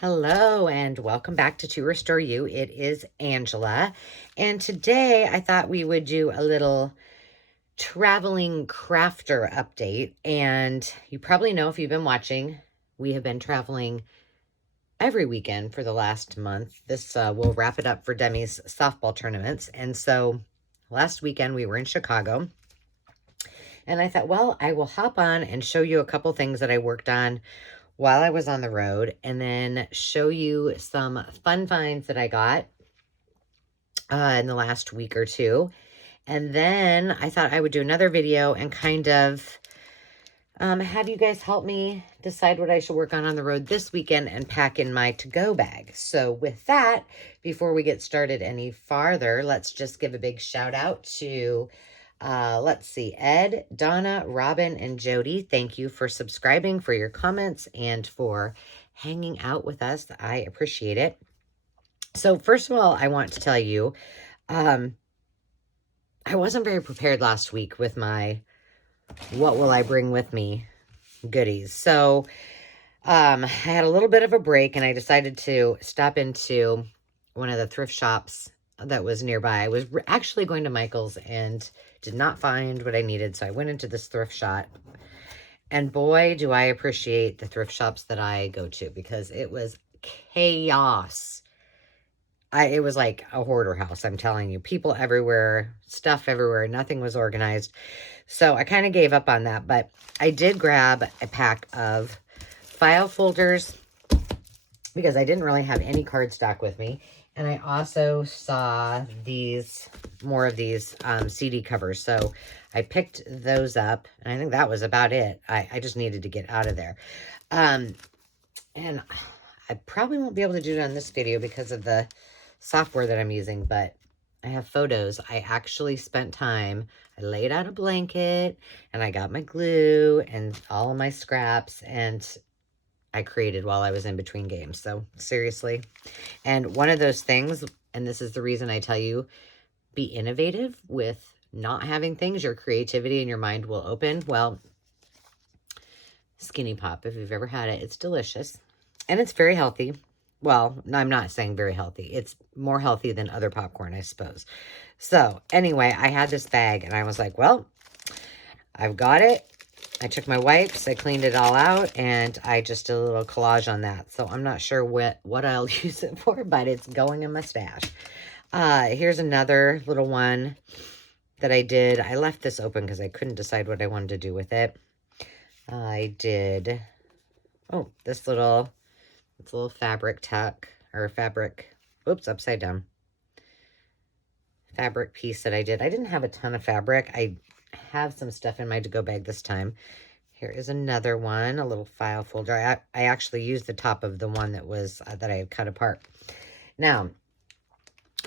Hello and welcome back to Restore You. It is Angela, and today I thought we would do a little traveling crafter update. And you probably know, if you've been watching, we have been traveling every weekend for the last month. This will wrap it up for Demi's softball tournaments. And so last weekend we were in Chicago, and I thought, well, I will hop on and show you a couple things that I worked on while I was on the road, and then show you some fun finds that I got in the last week or two. And then I thought I would do another video and kind of have you guys help me decide what I should work on the road this weekend and pack in my to-go bag. So with that, before we get started any farther, let's just give a big shout out to let's see, Ed, Donna, Robin, and Jody. Thank you for subscribing, for your comments, and for hanging out with us. I appreciate it. So first of all, I want to tell you, I wasn't very prepared last week with my what will I bring with me goodies. So I had a little bit of a break, and I decided to stop into one of the thrift shops that was nearby. I was actually going to Michael's and did not find what I needed, so I went into this thrift shop. And boy, do I appreciate the thrift shops that I go to, because it was chaos. It was like a hoarder house, I'm telling you. People everywhere, stuff everywhere, nothing was organized. So I kind of gave up on that, but I did grab a pack of file folders because I didn't really have any cardstock with me. And I also saw more of these CD covers. So I picked those up, and I think that was about it. I just needed to get out of there. And I probably won't be able to do it on this video because of the software that I'm using, but I have photos. I actually spent time. I laid out a blanket, and I got my glue and all of my scraps, and I created while I was in between games. So seriously. And one of those things, and this is the reason I tell you, be innovative with not having things. Your creativity and your mind will open. Well, Skinny Pop, if you've ever had it, it's delicious. And it's very healthy. Well, I'm not saying very healthy. It's more healthy than other popcorn, I suppose. So anyway, I had this bag, and I was like, well, I've got it. I took my wipes, I cleaned it all out, and I just did a little collage on that. So I'm not sure what I'll use it for, but it's going in my stash. Here's another little one that I did. I left this open because I couldn't decide what I wanted to do with it. I did, this little fabric tuck, or fabric, oops, upside down. Fabric piece that I did. I didn't have a ton of fabric. I have some stuff in my to-go bag this time. Here is another one, a little file folder. I actually used the top of the one that was that I had cut apart. Now,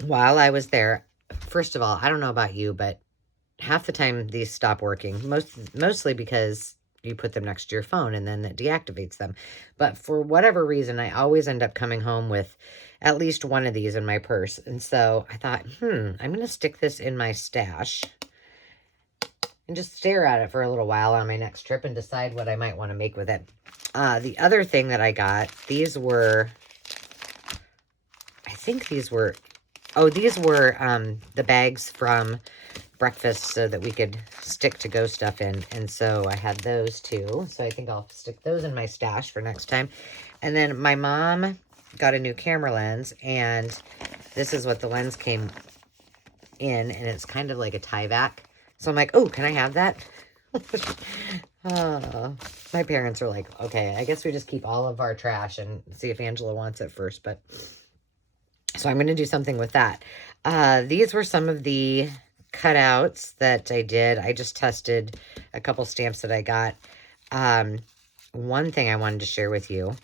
while I was there, first of all, I don't know about you, but half the time these stop working, mostly because you put them next to your phone and then it deactivates them. But for whatever reason, I always end up coming home with at least one of these in my purse. And so I thought, I'm going to stick this in my stash and just stare at it for a little while on my next trip and decide what I might want to make with it. The other thing that I got, these were the bags from breakfast so that we could stick to-go stuff in. And so I had those too. So I think I'll stick those in my stash for next time. And then my mom got a new camera lens, and this is what the lens came in, and it's kind of like a tie back. So I'm like, oh, can I have that? My parents are like, okay, I guess we just keep all of our trash and see if Angela wants it first. But so I'm going to do something with that. These were some of the cutouts that I did. I just tested a couple stamps that I got. One thing I wanted to share with you,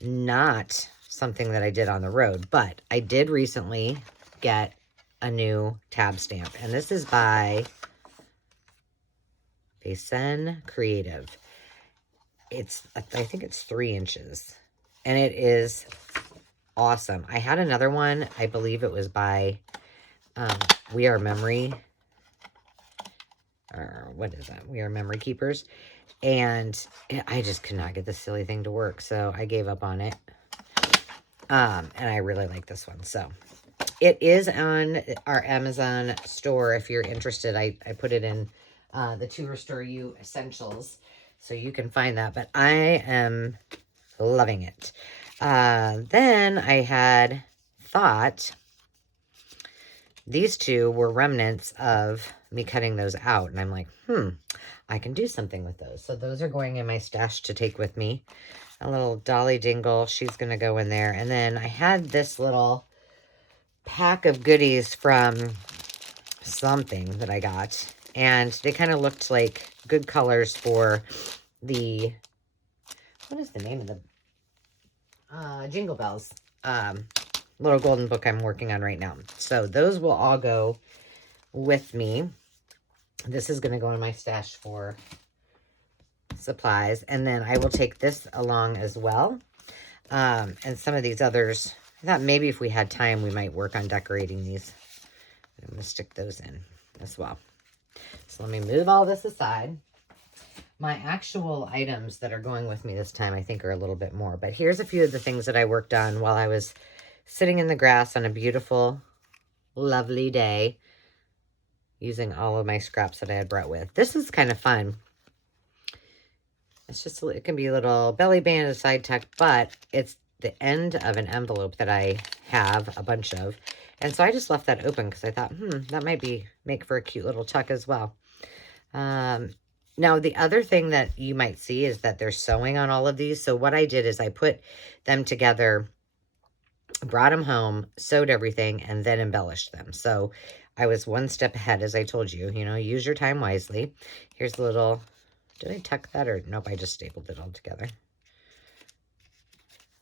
not something that I did on the road, but I did recently get a new tab stamp, and this is by Faisen Creative. I think it's 3 inches, and it is awesome. I had another one, I believe it was by We Are Memory, or what is that? We Are Memory Keepers. And I just could not get this silly thing to work, so I gave up on it. And I really like this one. So it is on our Amazon store. If you're interested, I put it in the To Restore You Essentials, so you can find that. But I am loving it. Then I had thought these two were remnants of me cutting those out. And I'm like, I can do something with those. So those are going in my stash to take with me. A little dolly dingle. She's going to go in there. And then I had this little pack of goodies from something that I got. And they kind of looked like good colors for the, what is the name of the, Jingle Bells little golden book I'm working on right now. So those will all go with me. This is going to go in my stash for supplies. And then I will take this along as well. And some of these others, I thought maybe if we had time, we might work on decorating these. I'm going to stick those in as well. So let me move all this aside. My actual items that are going with me this time, I think, are a little bit more. But here's a few of the things that I worked on while I was sitting in the grass on a beautiful, lovely day, using all of my scraps that I had brought with. This is kind of fun. It's just, it can be a little belly band, a side tuck, but it's the end of an envelope that I have a bunch of. And so I just left that open because I thought, that might make for a cute little tuck as well. Now, the other thing that you might see is that there's sewing on all of these. So what I did is I put them together, brought them home, sewed everything, and then embellished them. So I was one step ahead, as I told you. You know, use your time wisely. Here's the little, did I tuck that or nope, I just stapled it all together.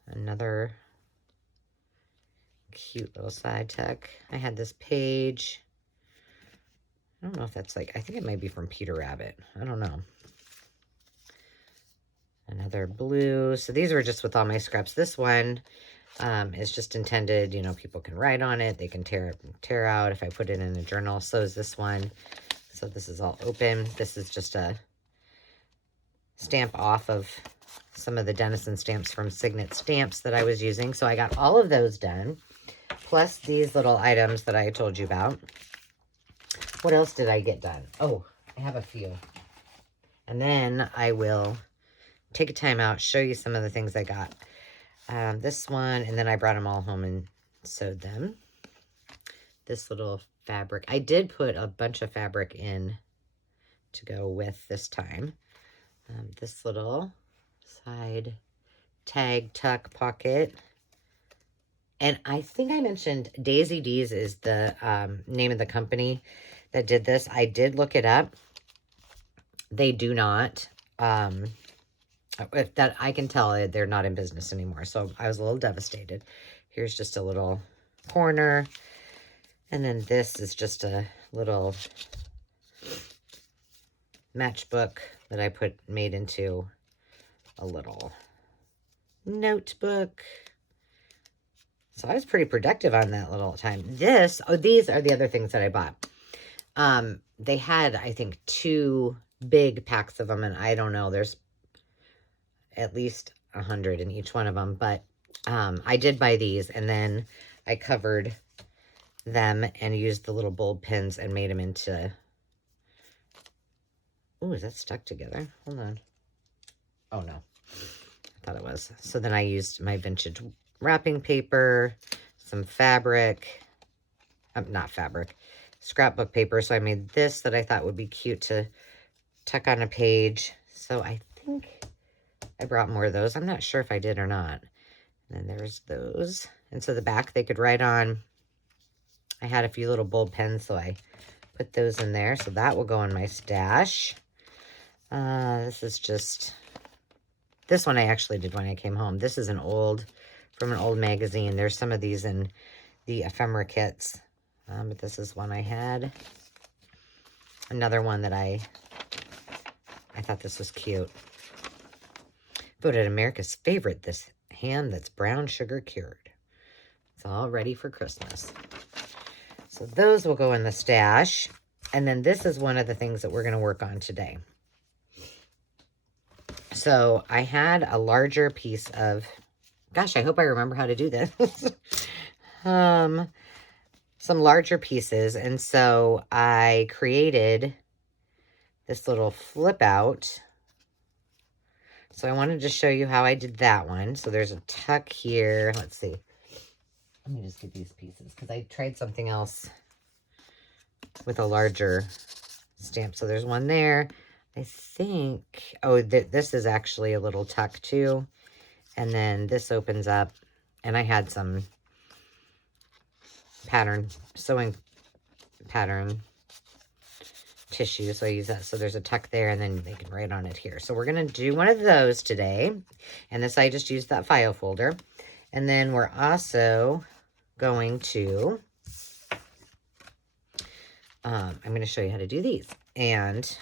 Another cute little side tuck. I had this page. I don't know if that's like, I think it might be from Peter Rabbit. I don't know. Another blue. So these were just with all my scraps. This one is just intended, you know, people can write on it. They can tear out if I put it in a journal. So is this one. So this is all open. This is just a stamp off of some of the Denison stamps from Signet stamps that I was using. So I got all of those done, plus these little items that I told you about. What else did I get done? Oh, I have a few. And then I will take a time out, show you some of the things I got. This one, and then I brought them all home and sewed them. This little fabric. I did put a bunch of fabric in to go with this time. This little side tag tuck pocket. And I think I mentioned Daisy D's is the name of the company that did this. I did look it up. They do not. If that I can tell, they're not in business anymore. So I was a little devastated. Here's just a little corner. And then this is just a little matchbook that I made into a little notebook. So I was pretty productive on that little time. These are the other things that I bought. They had, I think, 2 big packs of them, and I don't know, there's at least 100 in each one of them, but I did buy these, and then I covered them and used the little bulb pins and made them into, ooh, is that stuck together? Hold on. Oh, no. I thought it was. So then I used my vintage wrapping paper, some fabric, not fabric, scrapbook paper. So I made this that I thought would be cute to tuck on a page. So I think I brought more of those. I'm not sure if I did or not. And then there's those. And so the back they could write on. I had a few little bulb pens, so I put those in there. So that will go in my stash. This is just, this one I actually did when I came home. This is from an old magazine. There's some of these in the ephemera kits. But this is one I had. Another one that I thought this was cute. Voted America's favorite, this ham that's brown sugar cured. It's all ready for Christmas. So those will go in the stash. And then this is one of the things that we're going to work on today. So I had a larger piece of Gosh, I hope I remember how to do this. Some larger pieces. And so I created this little flip out. So I wanted to show you how I did that one. So there's a tuck here. Let's see. Let me just get these pieces because I tried something else with a larger stamp. So there's one there. I think, oh, this is actually a little tuck too. And then this opens up. And I had some sewing pattern tissue, so I use that. So there's a tuck there, and then they can write on it here. So we're going to do one of those today. And this, I just used that file folder. And then we're also going to, I'm going to show you how to do these. And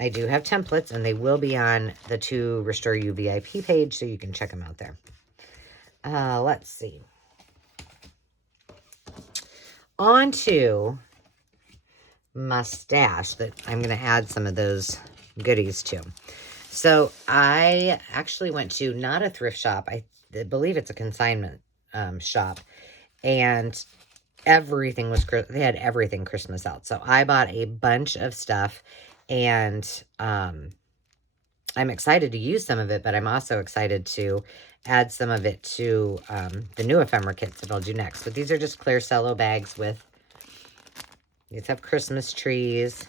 I do have templates, and they will be on the To Restore You VIP page, so you can check them out there. Let's see. On to my stash that I'm going to add some of those goodies to. So I actually went to not a thrift shop. I believe it's a consignment shop. And everything was, they had everything Christmas out. So I bought a bunch of stuff, and I'm excited to use some of it, but I'm also excited to add some of it to the new ephemera kits that I'll do next. But these are just clear cello bags with, these have Christmas trees.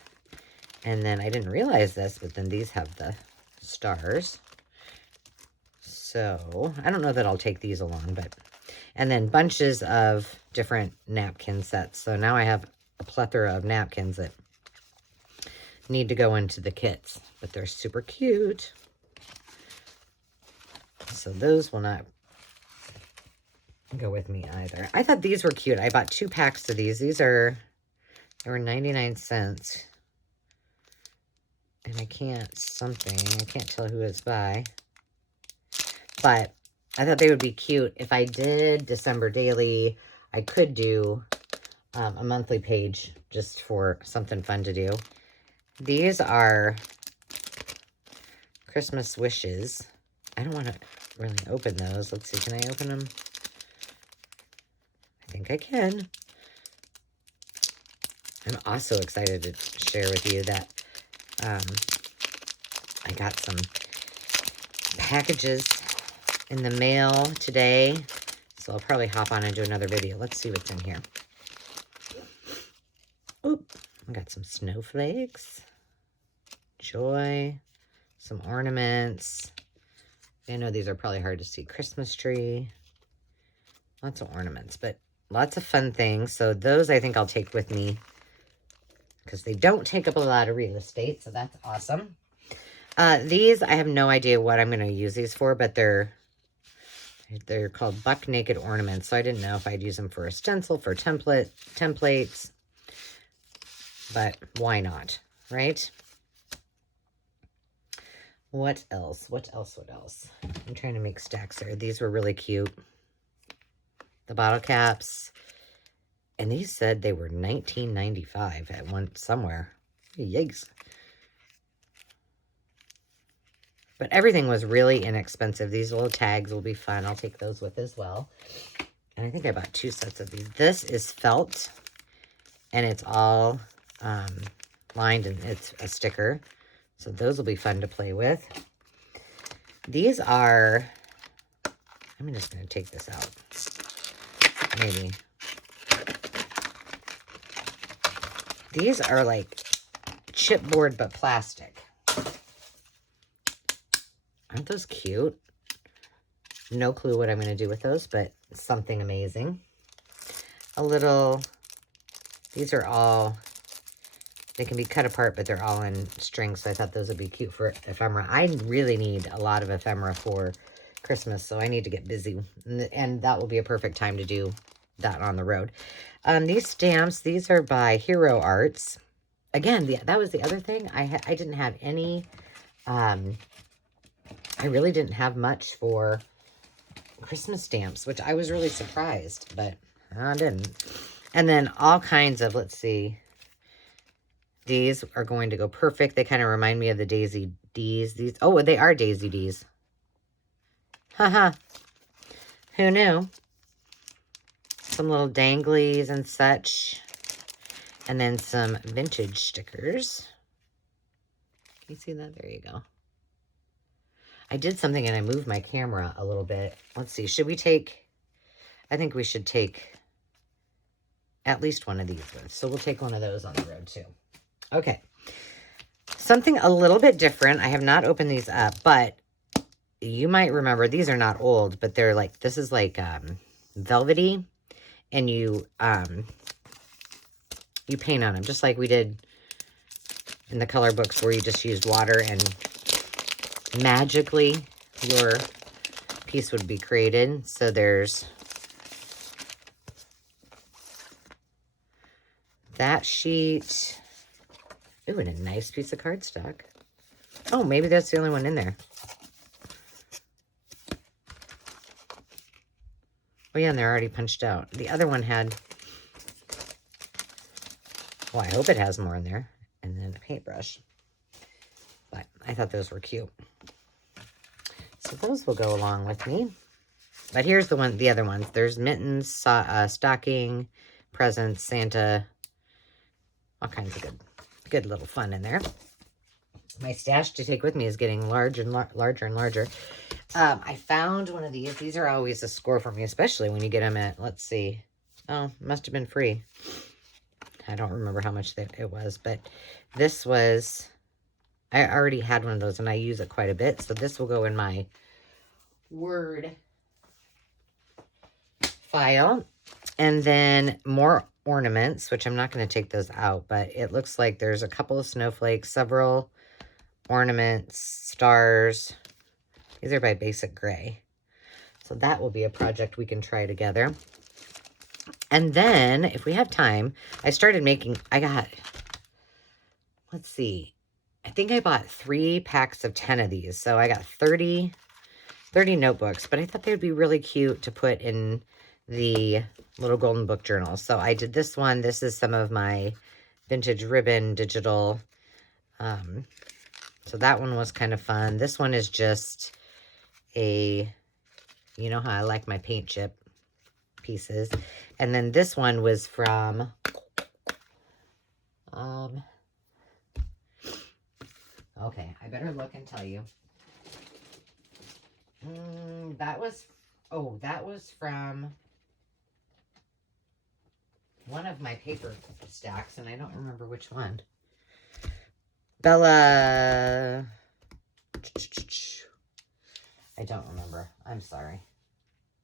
And then I didn't realize this, but then these have the stars. So I don't know that I'll take these along, but, and then bunches of different napkin sets. So now I have a plethora of napkins that need to go into the kits, but they're super cute. So those will not go with me either. I thought these were cute. I bought 2 packs of these. They were 99 cents. And I can't tell who it's by. But I thought they would be cute. If I did December daily, I could do a monthly page just for something fun to do. These are Christmas wishes. I don't want to really open those. Let's see, can I open them? I think I can. I'm also excited to share with you that I got some packages in the mail today. So I'll probably hop on and do another video. Let's see what's in here. Oop, I got some snowflakes. Joy. Some ornaments. I know these are probably hard to see. Christmas tree. Lots of ornaments, but lots of fun things. So those I think I'll take with me because they don't take up a lot of real estate. So that's awesome. These, I have no idea what I'm going to use these for, but they're called Buck Naked ornaments. So I didn't know if I'd use them for a stencil, for templates, but why not, right? What else? What else? I'm trying to make stacks here. These were really cute. The bottle caps. And these said they were $19.95 at one somewhere. Yikes. But everything was really inexpensive. These little tags will be fun. I'll take those with as well. And I think I bought 2 sets of these. This is felt. And it's all lined, and it's a sticker. So those will be fun to play with. These are, I'm just going to take this out. Maybe. These are like chipboard but plastic. Aren't those cute? No clue what I'm going to do with those, but something amazing. A little, these are all, they can be cut apart, but they're all in strings, so I thought those would be cute for ephemera. I really need a lot of ephemera for Christmas, so I need to get busy, and that will be a perfect time to do that on the road. These stamps, these are by Hero Arts. Again, that was the other thing. I didn't have any, I really didn't have much for Christmas stamps, which I was really surprised, but I didn't. And then all kinds of, let's see, these are going to go perfect. They kind of remind me of the Daisy D's. These, oh, they are Daisy D's. Haha. Who knew? Some little danglies and such. And then some vintage stickers. Can you see that? There you go. I did something and I moved my camera a little bit. Let's see. Should we take... I think we should take at least one of these ones. So we'll take one of those on the road too. Okay. Something a little bit different. I have not opened these up, but you might remember these are not old, but they're like, this is like velvety, and you paint on them just like we did in the color books where you just used water and magically your piece would be created. So there's that sheet. Ooh, and a nice piece of cardstock. Oh, maybe that's the only one in there. Oh, yeah, and they're already punched out. The other one had... Well, I hope it has more in there. And then a paintbrush. But I thought those were cute. So those will go along with me. But here's the other ones. There's mittens, stocking, presents, Santa, all kinds of good little fun in there. My stash to take with me is getting larger and larger. I found one of these. These are always a score for me, especially when you get them at, let's see. Oh, must have been free. I don't remember how much it was, but this was, I already had one of those and I use it quite a bit. So this will go in my Word file. And then more ornaments, which I'm not going to take those out, but it looks like there's a couple of snowflakes, several ornaments, stars. These are by Basic Gray. So that will be a project we can try together. And then, if we have time, I started making, let's see, I think I bought 3 packs of 10 of these. So I got 30 notebooks, but I thought they would be really cute to put in the little golden book journal. So I did this one. This is some of my vintage ribbon digital. So that one was kind of fun. This one is just you know how I like my paint chip pieces. And then this one was from, okay, I better look and tell you. That was from one of my paper stacks, and I don't remember which one. Bella, I don't remember. I'm sorry.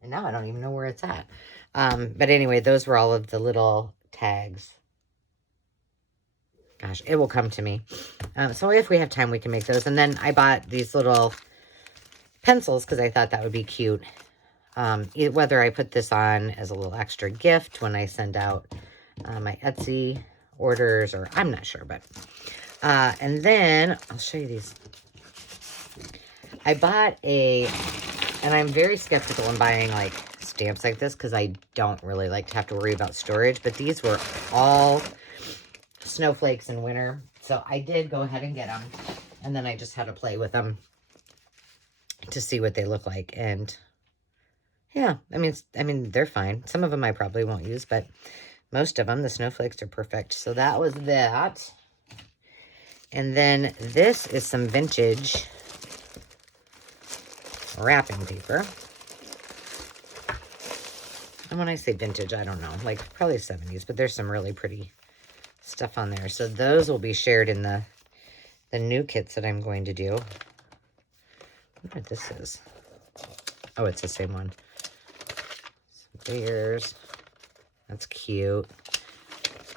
And now I don't even know where it's at. But anyway, those were all of the little tags. Gosh, it will come to me. So if we have time, we can make those. And then I bought these little pencils because I thought that would be cute. Whether I put this on as a little extra gift when I send out my Etsy orders, or I'm not sure. But and then I'll show you these. I bought and I'm very skeptical in buying like stamps like this because I don't really like to have to worry about storage. But these were all snowflakes in winter. So I did go ahead and get them. And then I just had to play with them to see what they look like. And yeah, I mean, they're fine. Some of them I probably won't use, but most of them, the snowflakes are perfect. So that was that. And then this is some vintage wrapping paper. And when I say vintage, I don't know, like probably 70s, but there's some really pretty stuff on there. So those will be shared in the new kits that I'm going to do. I wonder what this is. Oh, it's the same one. Some bears. That's cute.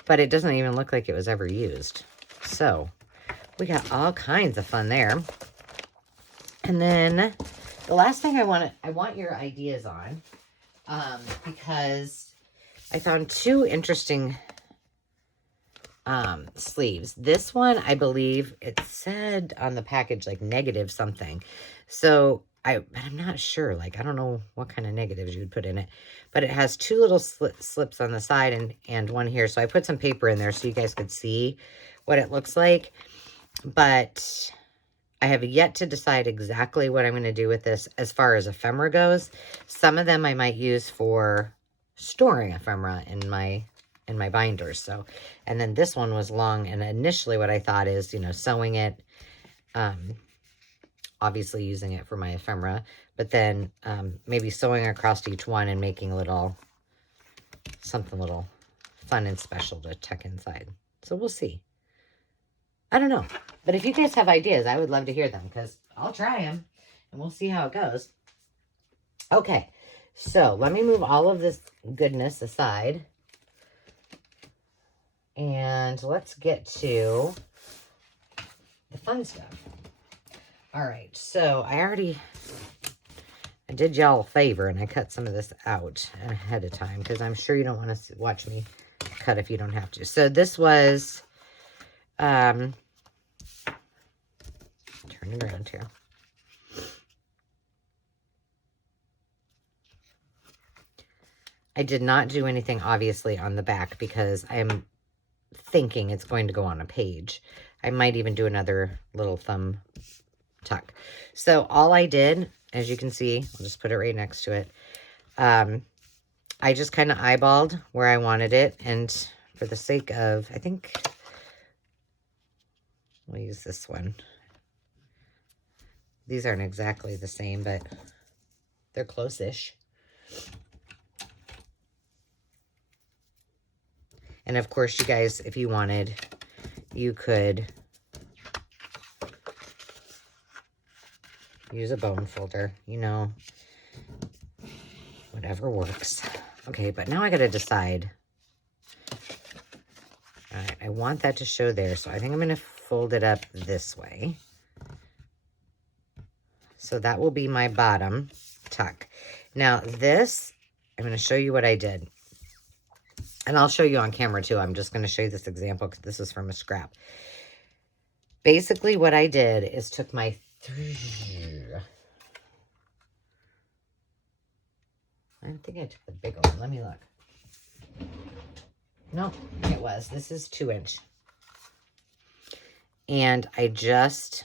But it doesn't even look like it was ever used. So we got all kinds of fun there. And then the last thing I want your ideas on, because I found 2 interesting sleeves. This one, I believe it said on the package like negative something. So but I'm not sure. Like, I don't know what kind of negatives you would put in it, but it has 2 little slips on the side and one here. So I put some paper in there so you guys could see what it looks like. But I have yet to decide exactly what I'm going to do with this as far as ephemera goes. Some of them I might use for storing ephemera in my binders. So, and then this one was long, and initially what I thought is, you know, sewing it, obviously using it for my ephemera, but then maybe sewing across each one and making a little, something little fun and special to tuck inside. So we'll see. I don't know. But if you guys have ideas, I would love to hear them, because I'll try them and we'll see how it goes. Okay, so let me move all of this goodness aside. And let's get to the fun stuff. All right, so I did y'all a favor and I cut some of this out ahead of time, because I'm sure you don't want to watch me cut if you don't have to. So this was, turn it around here. I did not do anything, obviously, on the back, because I'm thinking it's going to go on a page. I might even do another little thumb tuck. So all I did, as you can see, I'll just put it right next to it. I just kind of eyeballed where I wanted it, and for the sake of, I think we'll use this one. These aren't exactly the same, but they're close-ish. And of course, you guys, if you wanted, you could use a bone folder, you know, whatever works. Okay, but now I got to decide. All right, I want that to show there, so I think I'm going to fold it up this way. So that will be my bottom tuck. Now this, I'm going to show you what I did. And I'll show you on camera too. I'm just going to show you this example because this is from a scrap. Basically what I did is took my... I think I took the big one. Let me look. No, it was. This is 2-inch. And I just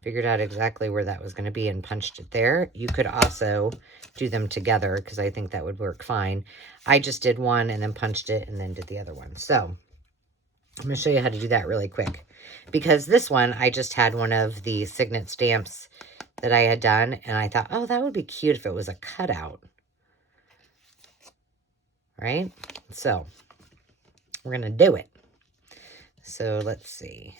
figured out exactly where that was going to be and punched it there. You could also do them together because I think that would work fine. I just did one and then punched it and then did the other one. So I'm going to show you how to do that really quick. Because this one, I just had one of the Signet stamps that I had done. And I thought, oh, that would be cute if it was a cutout. Right? So we're going to do it. So let's see.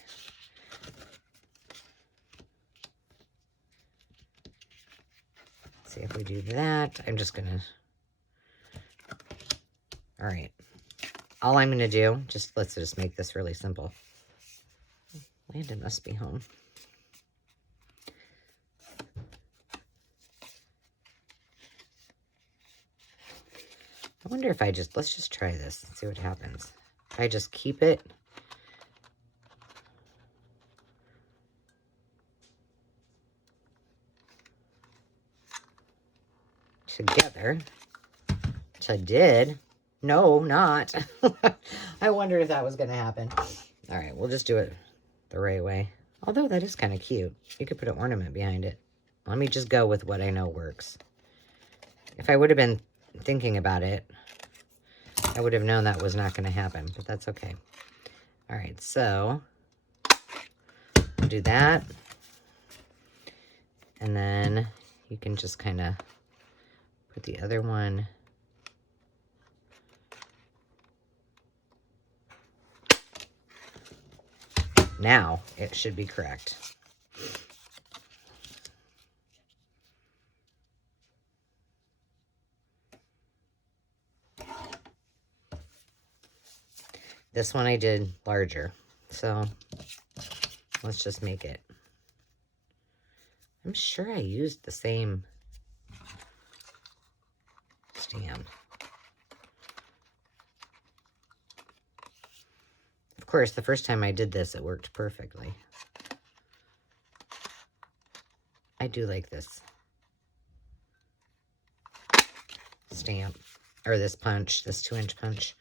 See if we do that. I'm just going to... All right. All I'm going to do, let's just make this really simple. Landon must be home. I wonder if let's just try this and see what happens. If I just keep it together, which I did. No, not. I wondered if that was going to happen. All right, we'll just do it the right way. Although that is kind of cute. You could put an ornament behind it. Let me just go with what I know works. If I would have been thinking about it, I would have known that was not going to happen, but that's okay. All right, so I'll do that. And then you can just kind of put the other one. Now it should be correct. This one I did larger, so let's just make it. I'm sure I used the same stamp. Of course, the first time I did this, it worked perfectly. I do like this stamp, or this punch, this 2-inch punch.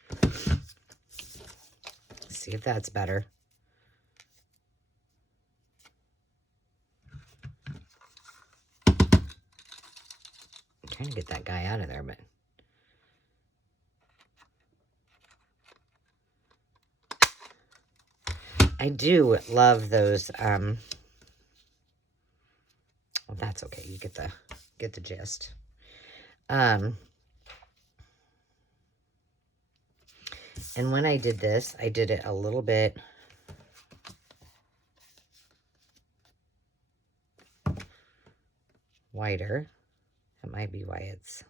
Let's see if that's better. trying to get that guy out of there, but I do love those. Well, that's okay. You get the gist. And when I did this, I did it a little bit wider. That might be why it's...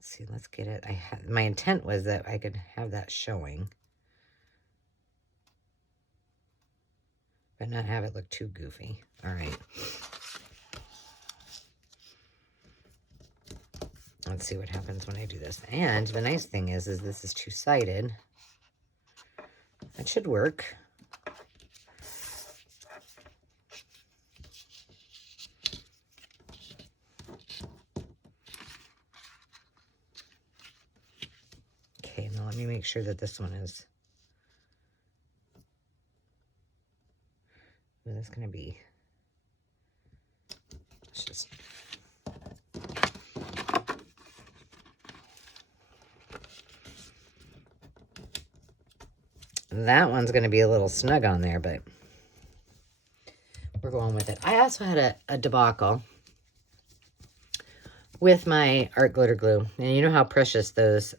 See, let's get it. My intent was that I could have that showing, but not have it look too goofy. All right. Let's see what happens when I do this. And the nice thing is this is two-sided. That should work. Okay, now let me make sure that this one is... Ooh, that's going to be... Let's just... That one's going to be a little snug on there, but we're going with it. I also had a debacle with my art glitter glue. And you know how precious those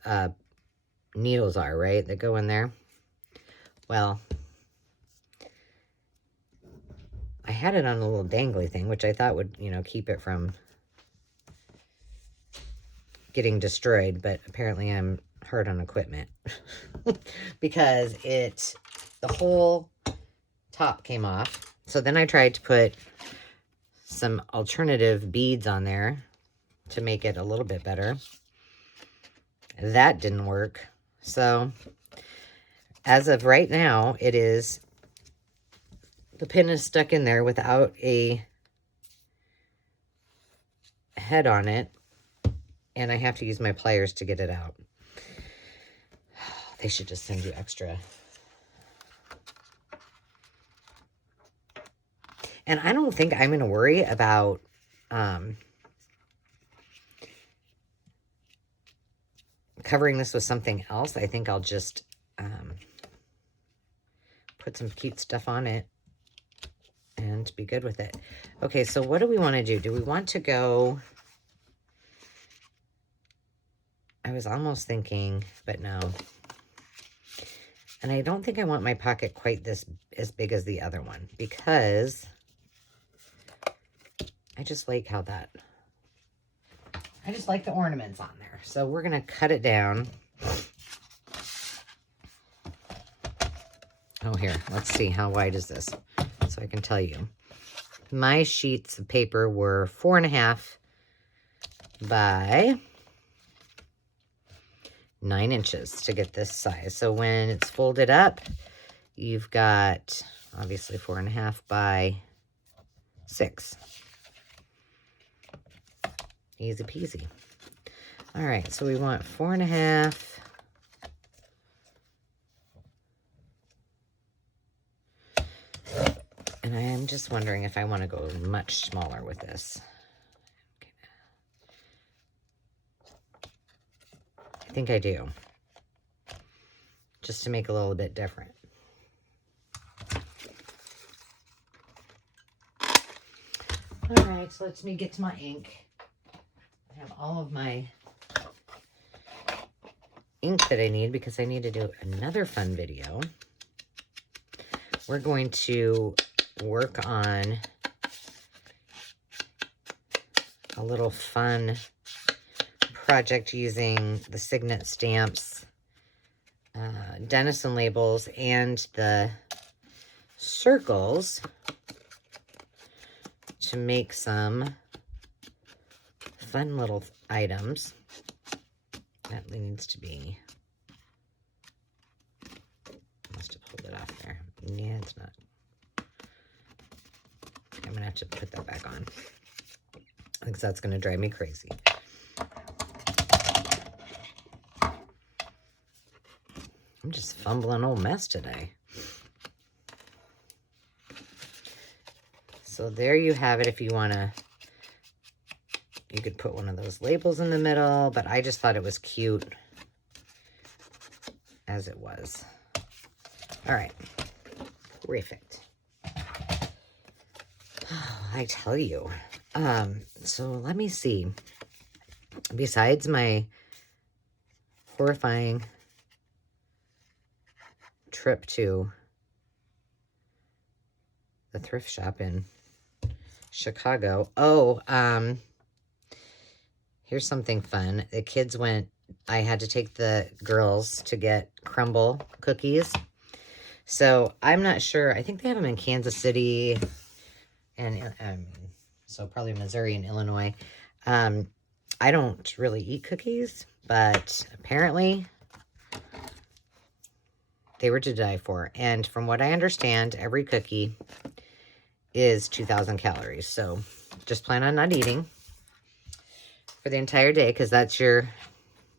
needles are, right? That go in there. Well, I had it on a little dangly thing, which I thought would, you know, keep it from getting destroyed. But apparently I'm hard on equipment because the whole top came off. So then I tried to put some alternative beads on there to make it a little bit better. That didn't work. So as of right now, the pin is stuck in there without a head on it, and I have to use my pliers to get it out. They should just send you extra. And I don't think I'm going to worry about covering this with something else. I think I'll just put some cute stuff on it and be good with it. Okay, so what do we want to do? Do we want to go... I was almost thinking, but no. And I don't think I want my pocket quite as big as the other one, because I just like how I just like the ornaments on there. So we're going to cut it down. Oh, here, let's see. How wide is this? So I can tell you. My sheets of paper were 4.5 by 9 inches to get this size. So when it's folded up, you've got obviously 4.5 by 6. Easy peasy. All right, so we want 4.5. And I'm just wondering if I want to go much smaller with this. Okay. I think I do. Just to make a little bit different. All right, so let me get to my ink. I have all of my ink that I need because I need to do another fun video. We're going to work on a little fun project using the Signet stamps, Denison labels, and the circles to make some fun little items. That needs to be... Must have pulled it off there. Yeah, it's not. I'm gonna have to put that back on because that's gonna drive me crazy. I'm just fumbling old mess today. So there you have it. If you want to, you could put one of those labels in the middle, but I just thought it was cute as it was. All right. Perfect. I tell you. So let me see. Besides my horrifying trip to the thrift shop in Chicago. Oh, here's something fun. The kids went, I had to take the girls to get Crumble Cookies. So I'm not sure. I think they have them in Kansas City and so probably Missouri and Illinois. I don't really eat cookies, but apparently they were to die for. And from what I understand, every cookie is 2,000 calories. So just plan on not eating for the entire day, because that's your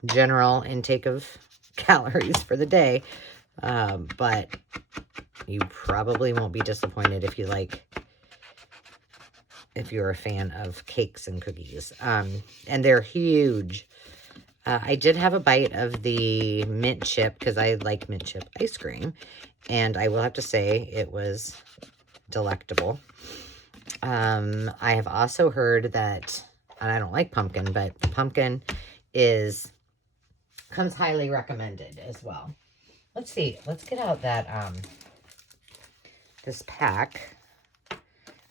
general intake of calories for the day. But you probably won't be disappointed if you're a fan of cakes and cookies. And they're huge. I did have a bite of the mint chip because I like mint chip ice cream. And I will have to say it was delectable. I have also heard that, and I don't like pumpkin, but the pumpkin comes highly recommended as well. Let's see. Let's get out that, this pack,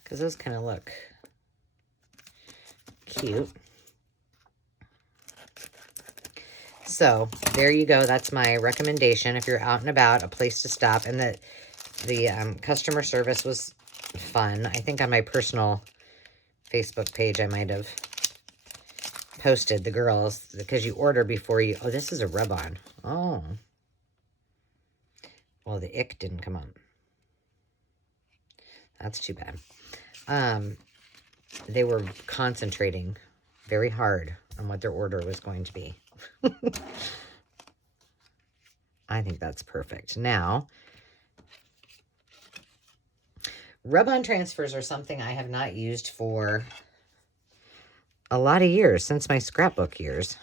because those kind of look cute. So there you go. That's my recommendation. If you're out and about, a place to stop. And the customer service was fun. I think on my personal Facebook page, I might have posted the girls, because you order before you, oh, this is a rub-on. Oh. Well, the ick didn't come up. That's too bad. They were concentrating very hard on what their order was going to be. I think that's perfect. Now, rub-on transfers are something I have not used for a lot of years, since my scrapbook years.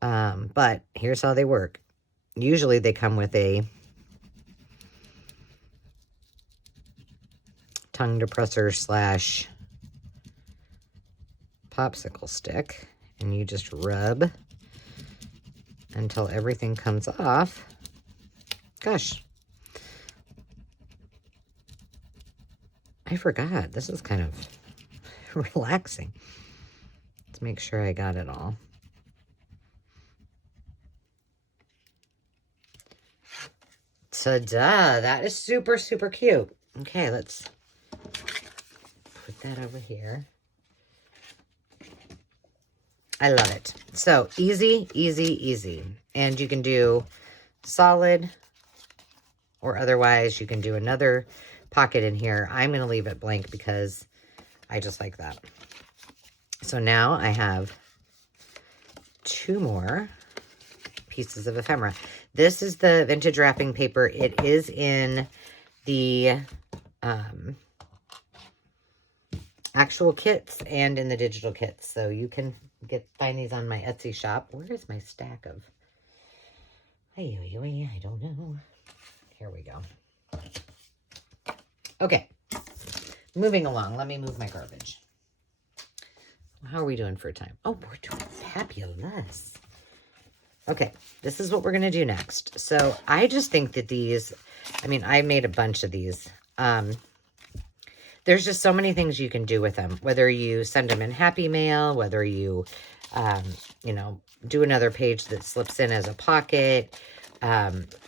But here's how they work. Usually they come with a tongue depressor / popsicle stick, and you just rub until everything comes off. Gosh, I forgot. This is kind of relaxing. Let's make sure I got it all. Ta-da! That is super, super cute. Okay, let's put that over here. I love it. So easy, easy, easy. And you can do solid, or otherwise you can do another pocket in here. I'm going to leave it blank because I just like that. So now I have 2 more pieces of ephemera. This is the vintage wrapping paper. It is in the actual kits and in the digital kits. So you can find these on my Etsy shop. Where is my stack of? I don't know. Here we go. Okay. Moving along. Let me move my garbage. How are we doing for time? Oh, we're doing fabulous. Okay, this is what we're going to do next. So I just think that these, I mean, I made a bunch of these. There's just so many things you can do with them, whether you send them in Happy Mail, whether you, you know, do another page that slips in as a pocket,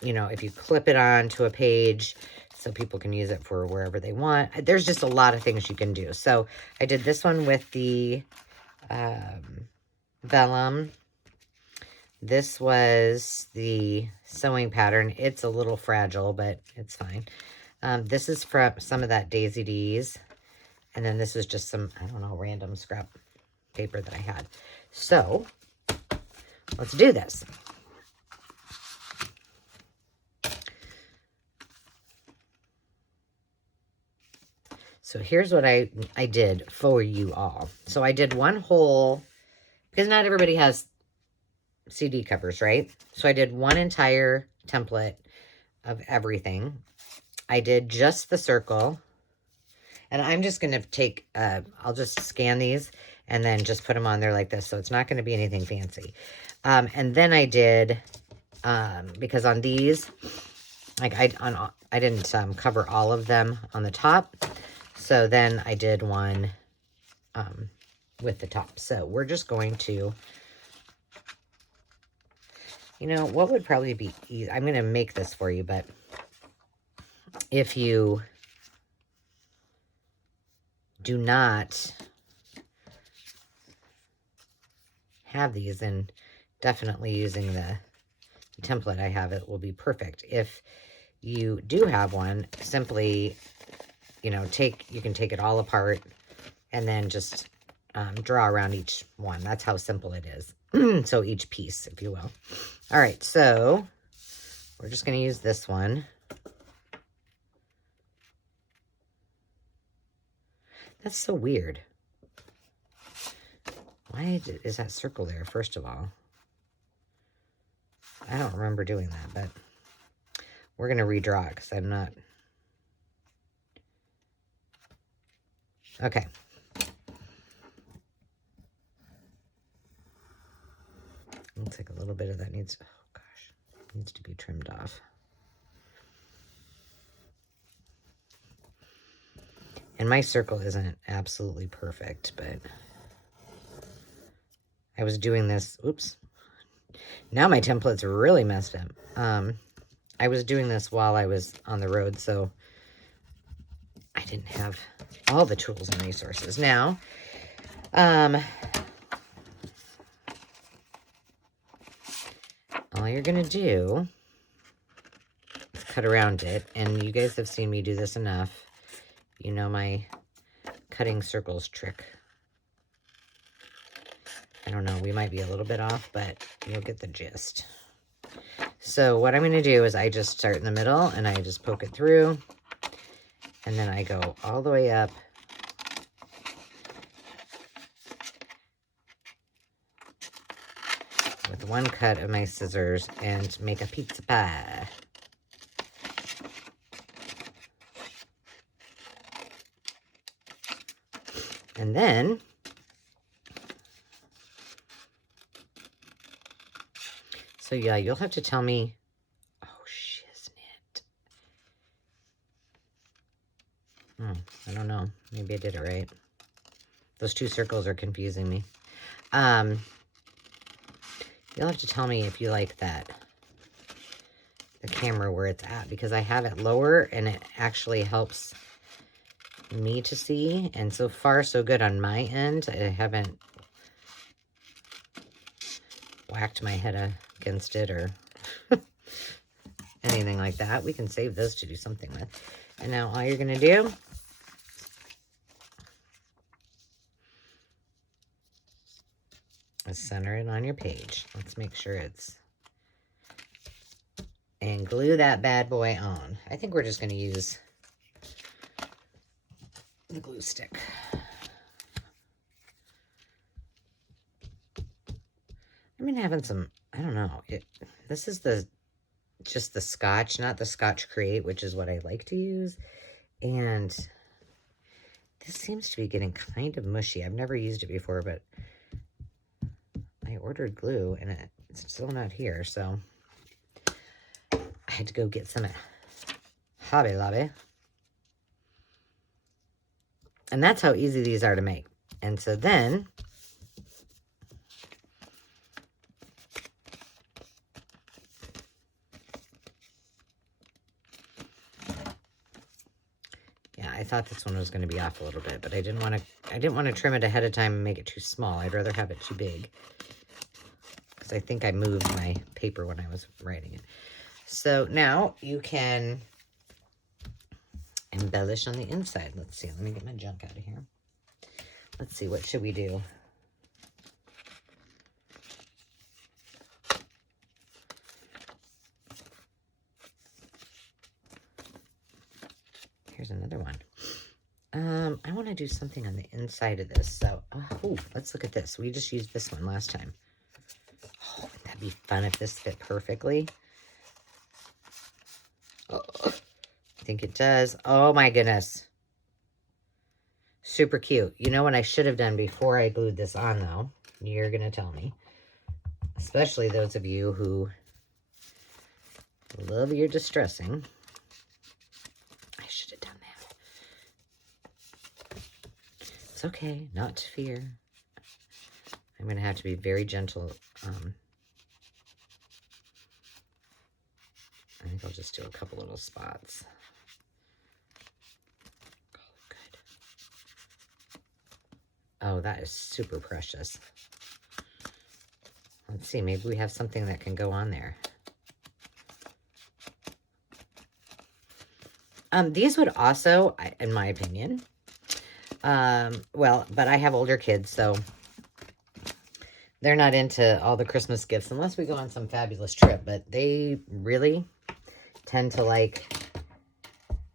you know, if you clip it onto a page so people can use it for wherever they want. There's just a lot of things you can do. So I did this one with the vellum. This was the sewing pattern. It's a little fragile, but it's fine. This is from some of that Daisy D's. And then this is just some, I don't know, random scrap paper that I had. So, let's do this. So here's what I did for you all. So I did one whole, because not everybody has CD covers, right? So I did one entire template of everything. I did just the circle. And I'm just going to take, I'll just scan these and then just put them on there like this. So it's not going to be anything fancy. And then I did, because on these, like I didn't cover all of them on the top. So then I did one with the top. So we're just going to, you know, what would probably be easy? I'm going to make this for you, but if you do not have these, then definitely using the template I have, it will be perfect. If you do have one, simply, you know, you can take it all apart and then just draw around each one. That's how simple it is. So each piece, if you will. All right, so we're just going to use this one. That's so weird. Why is that circle there, first of all? I don't remember doing that, but we're going to redraw it because I'm not... Okay. Looks like a little bit of that needs... Oh, gosh. Needs to be trimmed off. And my circle isn't absolutely perfect, but... I was doing this... Oops. Now my template's really messed up. I was doing this while I was on the road, so I didn't have all the tools and resources. Now, all you're going to do is cut around it, and you guys have seen me do this enough. You know my cutting circles trick. I don't know, we might be a little bit off, but you'll get the gist. So what I'm going to do is I just start in the middle and I just poke it through. And then I go all the way up. With one cut of my scissors and make a pizza pie. And then... So yeah, you'll have to tell me. Oh, shiznit. I don't know. Maybe I did it right. Those two circles are confusing me. You'll have to tell me if you like that. The camera where it's at, because I have it lower and it actually helps me to see. And so far, so good on my end. I haven't whacked my head against it or anything like that. We can save those to do something with. And now all you're going to do is center it on your page. Let's make sure it's... And glue that bad boy on. I think we're just going to use the glue stick. I've been having some, I don't know, this is just the Scotch, not the Scotch Create, which is what I like to use. And this seems to be getting kind of mushy. I've never used it before, but I ordered glue and it's still not here. So I had to go get some at Hobby Lobby. And that's how easy these are to make. And so then... I thought this one was going to be off a little bit, but I didn't want to trim it ahead of time and make it too small. I'd rather have it too big, because I think I moved my paper when I was writing it. So now you can embellish on the inside. Let's see. Let me get my junk out of here. Let's see. What should we do? Here's another one. I want to do something on the inside of this. So, oh, let's look at this. We just used this one last time. Oh, wouldn't that be fun if this fit perfectly? Oh, I think it does. Oh my goodness. Super cute. You know what I should have done before I glued this on, though? You're going to tell me. Especially those of you who love your distressing. I should have done that. It's okay. Not to fear. I'm going to have to be very gentle. I think I'll just do a couple little spots. Good. Oh, that is super precious. Let's see, maybe we have something that can go on there. These would also, in my opinion, well, but I have older kids, so they're not into all the Christmas gifts unless we go on some fabulous trip, but they really tend to like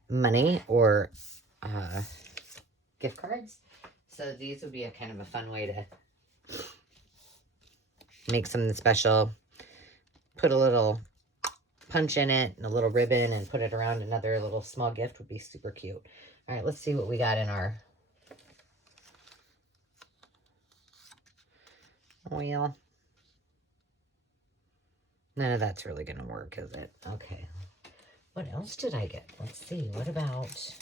money or gift cards. So these would be a kind of a fun way to make something special. Put a little punch in it and a little ribbon and put it around another little small gift would be super cute. All right, let's see what we got in our oil. None of that's really going to work, is it? Okay. What else did I get? Let's see. What about...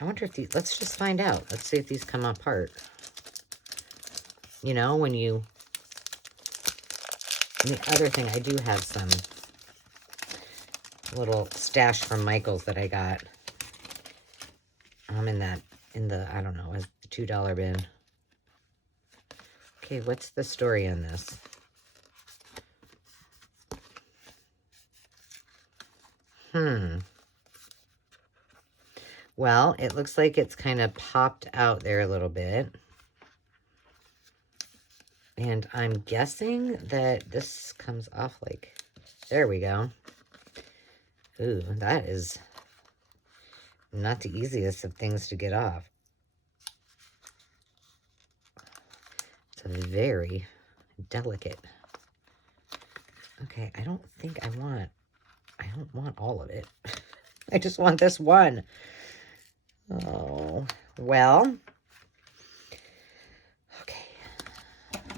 I wonder if these... Let's just find out. Let's see if these come apart. You know, when you... And the other thing, I do have some little stash from Michael's that I got. In the, I don't know, a $2 bin. Okay, what's the story on this? Well, it looks like it's kind of popped out there a little bit. And I'm guessing that this comes off like, there we go. Ooh, that is not the easiest of things to get off. It's a very delicate. Okay, I don't want all of it. I just want this one. Oh, well. Okay. Let's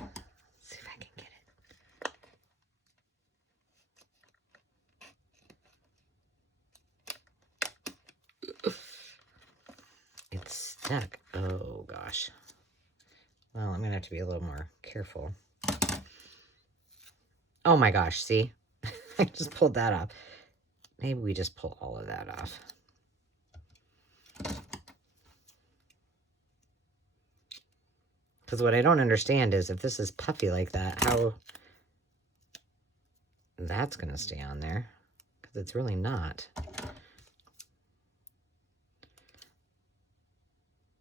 see if I can get it. It's stuck. Oh, gosh. Well, I'm going to have to be a little more careful. Oh, my gosh. See? I just pulled that off. Maybe we just pull all of that off. Because what I don't understand is if this is puffy like that, how that's going to stay on there. Because it's really not.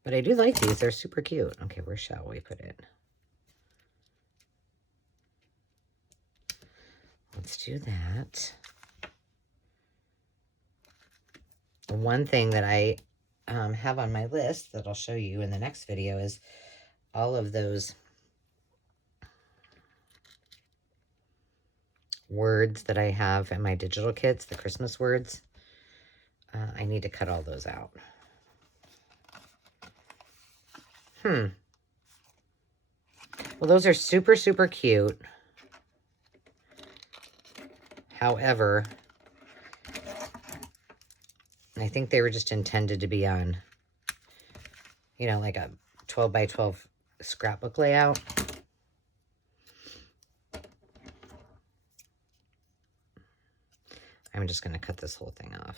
But I do like these. They're super cute. Okay, where shall we put it? Let's do that. One thing that I have on my list that I'll show you in the next video is all of those words that I have in my digital kits, the Christmas words. I need to cut all those out. Well, those are super, super cute. However, I think they were just intended to be on, you know, like a 12 by 12 scrapbook layout. I'm just going to cut this whole thing off.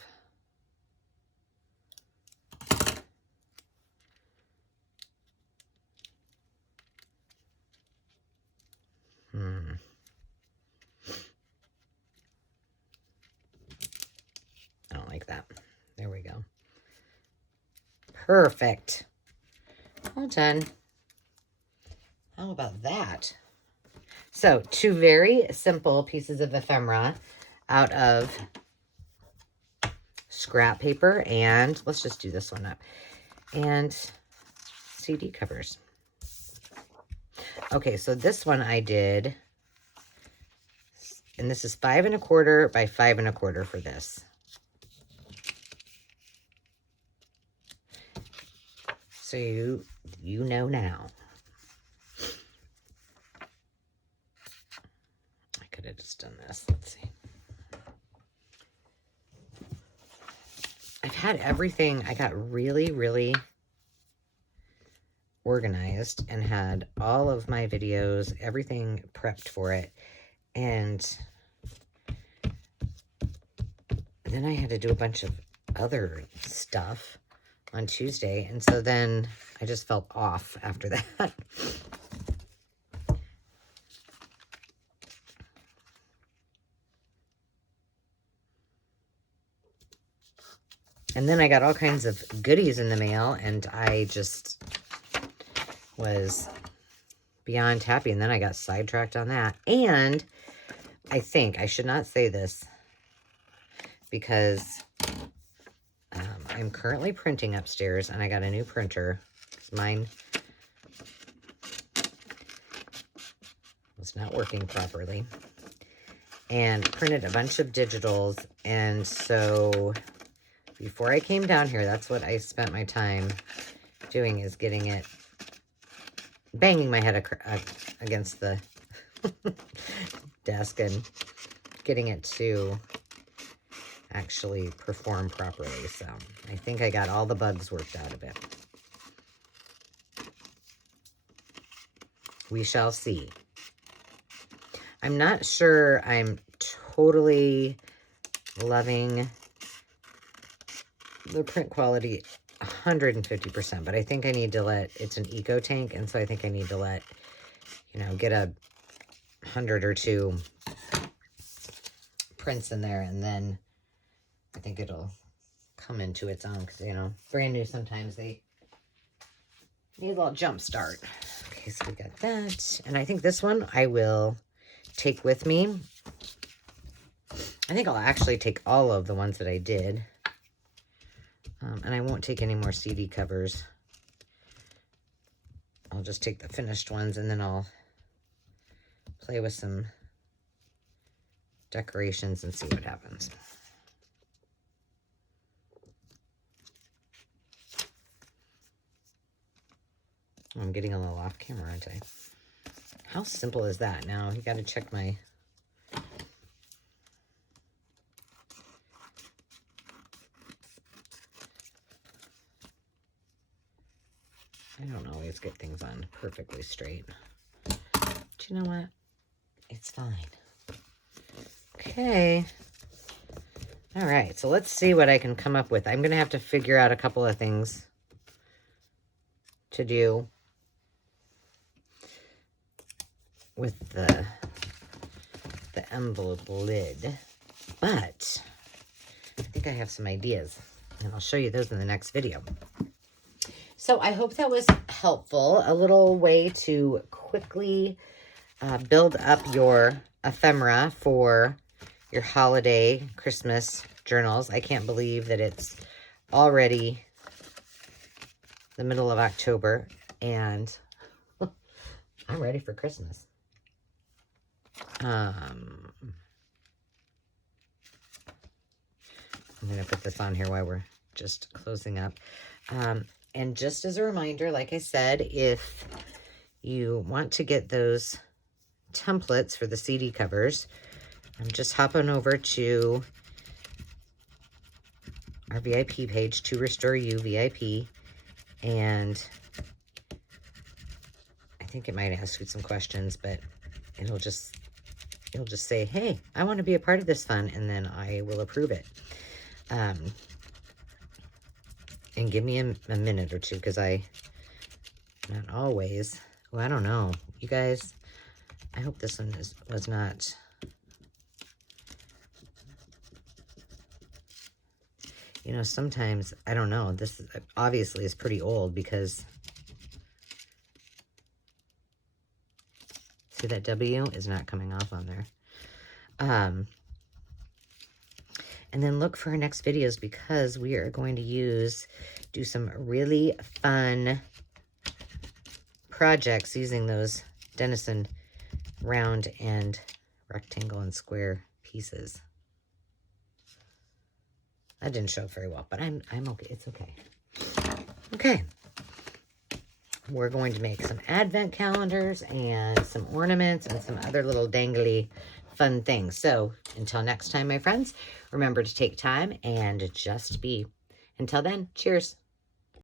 I don't like that. There we go. Perfect. All done. How about that? So, two very simple pieces of ephemera out of scrap paper, and let's just do this one up. And CD covers. Okay, so this one I did, and this is 5 1/4 by 5 1/4 for this. So you know now. I could have just done this. Let's see. I've had everything. I got really, really organized and had all of my videos, everything prepped for it. And then I had to do a bunch of other stuff on Tuesday. And so then I just felt off after that. And then I got all kinds of goodies in the mail, and I just was beyond happy. And then I got sidetracked on that. And I think I should not say this because I'm currently printing upstairs, and I got a new printer. Mine was not working properly, and printed a bunch of digitals. And so before I came down here, that's what I spent my time doing, is getting it, banging my head against the desk and getting it to actually perform properly. So I think I got all the bugs worked out of it. We shall see. I'm not sure I'm totally loving the print quality 150%, but I think I need to let, it's an eco tank, and so I think I need to let, you know, get 100 or 2 prints in there, and then I think it'll come into its own, because, you know, brand new, sometimes they need a little jump start. Okay, so we got that, and I think this one I will take with me. I think I'll actually take all of the ones that I did. And I won't take any more CD covers. I'll just take the finished ones, and then I'll play with some decorations and see what happens. I'm getting a little off camera, aren't I? How simple is that? Now, you got to check my... I don't always get things on perfectly straight. But you know what? It's fine. Okay. All right, so let's see what I can come up with. I'm going to have to figure out a couple of things to do with the envelope lid. But I think I have some ideas, and I'll show you those in the next video. So I hope that was helpful. A little way to quickly build up your ephemera for your holiday Christmas journals. I can't believe that it's already the middle of October, and I'm ready for Christmas. I'm going to put this on here while we're just closing up. And just as a reminder, like I said, if you want to get those templates for the CD covers, I'm just hopping over to our VIP page, To Restore You VIP, and I think it might ask you some questions, but it'll just say, hey, I want to be a part of this fun, and then I will approve it. And give me a minute or two, because not always. Well, I don't know. You guys, I hope this one was not... You know, sometimes, I don't know. This obviously is pretty old, because... See, that W is not coming off on there. And then look for our next videos because we are going to do some really fun projects using those Denizen round and rectangle and square pieces. That didn't show very well, but I'm okay. It's okay. Okay. We're going to make some advent calendars and some ornaments and some other little dangly fun things. So until next time, my friends, remember to take time and just be. Until then, cheers.